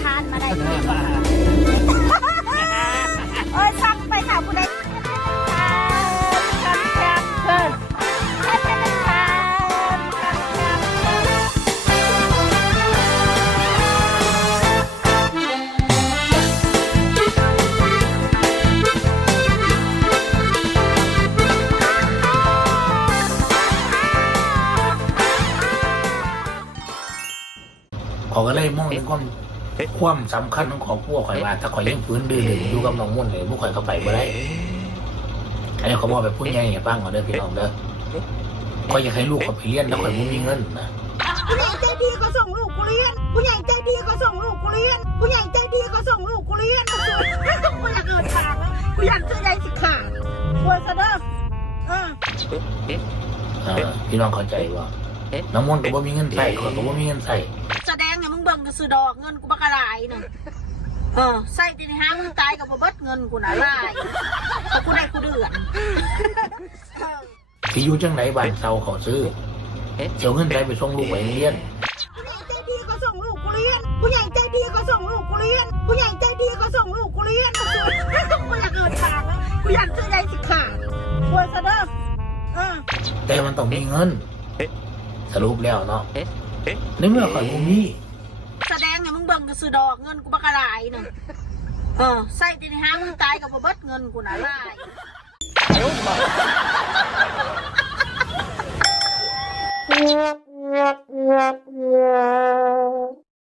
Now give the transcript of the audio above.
ทานมาได้ดีกว่าเอ้ยสั่งไปค่ะผู้ใดเขาก็เลยมองในความ ความสำคัญของครอบครัวข่อยว่า ถ้าข่อยยังฟื้นดื้อๆอยู่กับน้องมุ่นเลยพวกข่อยก็ไปบ่ได้อันนี้เขาบอกไปพูดง่ายๆฟังก่อนเด้อพี่น้องเด้อข่อยอยากให้ลูกข่อยไปเรียนแล้วข่อยบ่มีเงินนะผู้ใหญ่ใจดีก็ส่งลูกกูเรียน ผู้ใหญ่ใจดีก็ส่งลูกกูเรียน ผู้ใหญ่ใจดีก็ส่งลูกกูเรียนกูอยากเกิดทางแล้วกูอยากเจอใหญ่สิขาดควรซะเด้อเออเออพี่น้องเข้าใจว่าน้องมุ่นก็บ่มีเงินใส่ข่อยก็บ่มีเงินใส่แสด งไงมึงเบิ่งก็ซื้อดอกเงินกูบักกะลายหนึ่งเออใส่ตีนห้างมึงตายกับบ่เบิดเงินกูนะลายเพราะกูได้กูเดือดที่อยู่จังไหนบ้านเซาเขาซื้อเจ้าเงินใส่ไปส่งลูกไปโรงเรียนผู้ใหญ่ใจดีก็ส่งลูกกูเรียน ผู้ใหญ่ใจดีก็ส่งลูกกูเรียน ผู้ใหญ่ใจดีก็ส่งลูกกูเรียนกูอยากเกิดทางแล้วกูอยากเจอใหญ่สิขาดควรซะเด้อเออแต่มันต้องมีเงินสรุปแล้วเนาะในเมื่อข่อยบ่มี แสดงไงมึงเบิ่งก็ซื้อดอกเงินกูบักกะลายหนึ่งเออใส่ตีนห้างมึงตายกับบ่เบิดเงินกูนะลาย Yeah.